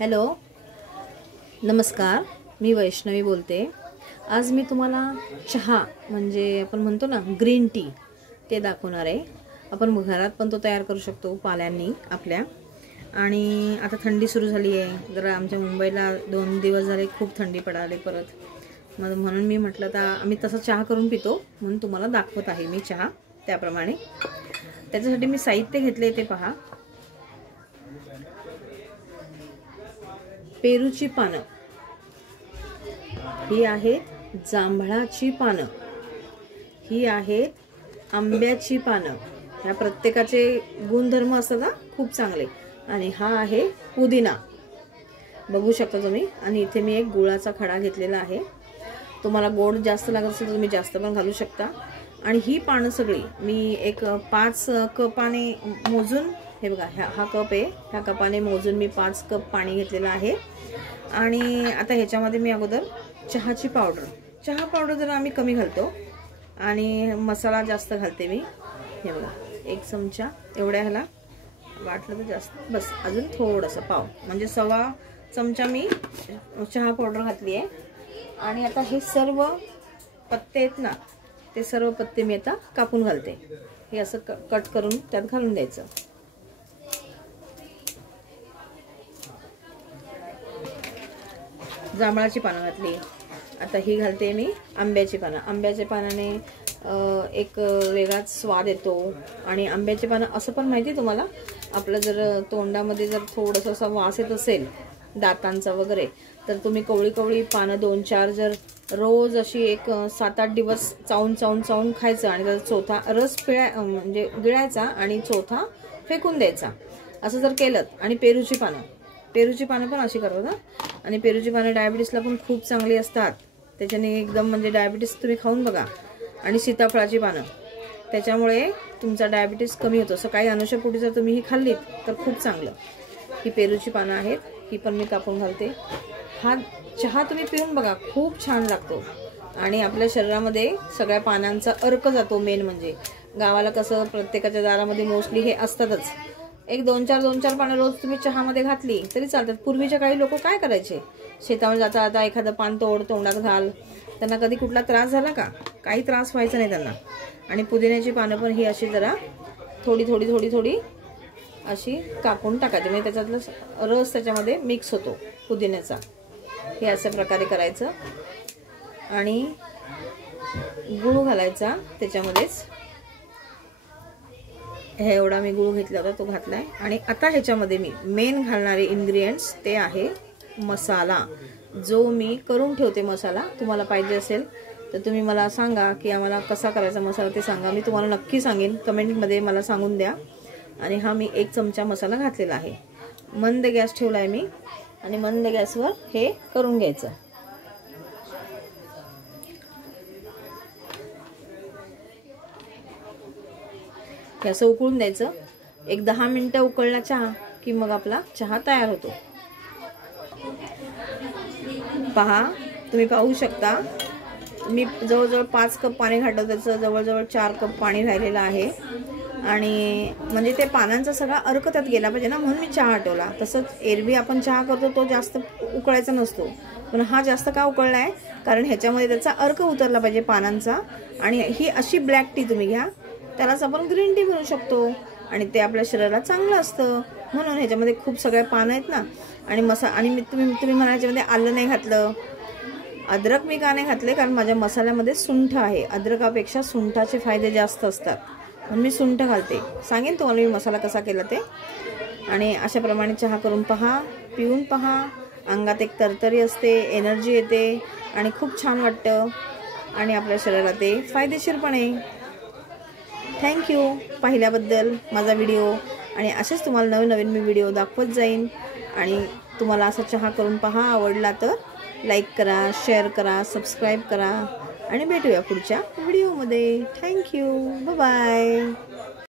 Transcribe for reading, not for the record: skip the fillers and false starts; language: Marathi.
हॅलो नमस्कार, मी वैष्णवी बोलते। आज मी तुम्हाला चहा म्हणजे आपण म्हणतो ना ग्रीन टी ते दाखवणार आहे। आपण घरात पण तो तयार करू शकतो पाल्यांनी आपल्या। आणि आता थंडी सुरू झाली आहे, जरा आमच्या मुंबईला 2 दिवस झाले खूप थंडी पडाली परत। म्हणून मी म्हटलं तर आम्ही तसा चहा करून पितो, म्हणून तुम्हाला दाखवत आहे मी चहा त्याप्रमाणे। त्याच्यासाठी मी साहित्य घेतले ते पहा। पेरूची पानं, ही आहेत जांभळाची पानं, ही आहेत आंब्याची पानं। ह्या प्रत्येकाचे गुणधर्म असतात खूप चांगले। आणि हा आहे पुदिना, बघू शकता तुम्ही। आणि इथे मी एक गुळाचा खडा घेतलेला आहे। तुम्हाला गोड जास्त लागत असेल तर तुम्ही जास्त पण घालू शकता। आणि ही पानं सगळी मी एक 5 कपाने मोजून, हे बघा हा कप आहे, ह्या कपाने मोजून मी 5 कप पाणी घेतलेलं आहे। आणि आता ह्याच्यामध्ये मी अगोदर चहाची पावडर, चहा पावडर जरा आम्ही कमी घालतो आणि मसाला जास्त घालते मी। हे बघा 1 चमचा एवढ्या ह्याला, वाटलं तर जास्त, बस अजून थोडंसं पाव म्हणजे 1.25 चमचा मी चहा पावडर घातली आहे। आणि आता हे सर्व पत्ते आहेत ना, ते सर्व पत्ते मी आता कापून घालते। हे असं कट करून त्यात घालून द्यायचं। जांभळाची पानं घातली, आता ही घालते मी आंब्याची पानं। आंब्याच्या पानाने एक वेगळाच स्वाद येतो। आणि आंब्याची पानं असं पण माहिती तुम्हाला, आपलं जर तोंडामध्ये जर थोडंसं असा वास येत असेल दातांचा वगैरे, तर तुम्ही कवळी कवळी पानं 2-4 जर रोज अशी एक 7-8 दिवस चावून खायचं आणि त्याचा चौथा रस म्हणजे गिळायचा आणि चौथा फेकून द्यायचा, असं जर केलं। आणि पेरूची पानं पण अशी करतात आणि पेरूची पानं डायबिटीसला पण खूप चांगली असतात, त्याच्याने एकदम म्हणजे डायबिटीस तुम्ही खाऊन बघा। आणि सीताफळाची पानं, त्याच्यामुळे तुमचा डायबिटीस कमी होतो। सकाळी अनुषापोटी जर तुम्ही ही खाल्लीत तर खूप चांगलं। ही पेरूची पानं आहेत, ही पण मी कापून घालते। हा चहा तुम्ही पिऊन बघा, खूप छान लागतो। आणि आपल्या शरीरामध्ये सगळ्या पानांचा अर्क जातो। मेन म्हणजे गावाला कसं प्रत्येकाच्या दारामध्ये मोस्टली हे असतातच। एक 2-4 पानं रोज तुम्ही चहामध्ये घातली तरी चालतात। पूर्वीच्या काही लोक काय करायचे, शेतावर जाता आता एखादं पान तोंडात घाल, त्यांना कधी कुठला त्रास झाला का? काही त्रास व्हायचा नाही त्यांना। आणि पुदिन्याची पानं पण ही अशी जरा थोडी अशी कापून टाकायची, म्हणजे त्याच्यातला रस त्याच्यामध्ये मिक्स होतो पुदिन्याचा। हे अशा प्रकारे करायचं। आणि गूळ घालायचा त्याच्यामध्येच, हे एवढा मी गूळ घेतला होता तो घातलाय। आणि आता ह्याच्यामध्ये मी मेन घालणारे इन्ग्रेडियंट्स ते आहे मसाला, जो मी करून ठेवते मसाला। तुम्हाला पाहिजे असेल तर तुम्ही मला सांगा की आम्हाला कसा करायचा मसाला, ते सांगा, मी तुम्हाला नक्की सांगेन, कमेंटमध्ये मला सांगून द्या। आणि हा मी 1 चमचा मसाला घातलेला आहे। मंद गॅस ठेवलाय मी आणि मंद गॅसवर हे करून घ्यायचं। असं उकळून द्यायचं, एक 10 मिनिटं उकळला चहा की मग आपला चहा तयार होतो। पहा, तुम्ही पाहू शकता, मी जवळजवळ 5 कप पाणी घातलं, त्याचं जवळजवळ 4 कप पाणी राहिलेलं आहे। आणि म्हणजे ते पानांचा सगळा अर्क त्यात गेला पाहिजे ना, म्हणून मी चहा हटवला। तसंच एरवी आपण चहा करतो तो जास्त उकळायचा नसतो, पण हा जास्त का उकळला आहे, कारण ह्याच्यामध्ये त्याचा अर्क उतरला पाहिजे पानांचा। आणि ही अशी ब्लॅक टी तुम्ही घ्या, त्यालाच आपण ग्रीन टी म्हणू शकतो। आणि ते आपल्या शरीराला चांगलं असतं, म्हणून ह्याच्यामध्ये खूप सगळ्या पानं आहेत ना। आणि तुम्ही म्हणायच्यामध्ये आलं नाही घातलं, अद्रक मी का नाही घातले, कारण माझ्या मसाल्यामध्ये सुंठ आहे। अद्रकापेक्षा सुंठाचे फायदे जास्त असतात, म्हणून मी सुंठ घालते। सांगेन तुम्हाला मी मसाला कसा केला ते। आणि अशा प्रमाणे चहा करून पहा, पिऊन पहा, अंगात एक तरतरी असते, एनर्जी येते आणि खूप छान वाटतं। आणि आपल्या शरीराला ते फायदेशीर पण आहे। थँक्यू पाहिल्याबद्दल माझा व्हिडिओ। आणि असेच तुम्हाला नवीन मी व्हिडिओ दाखवत जाईन। आणि तुम्हाला असा चहा करून पहा, आवडला तर लाईक करा, शेअर करा, सबस्क्राईब करा आणि भेटूया पुढच्या व्हिडिओमध्ये। Thank you, bye bye.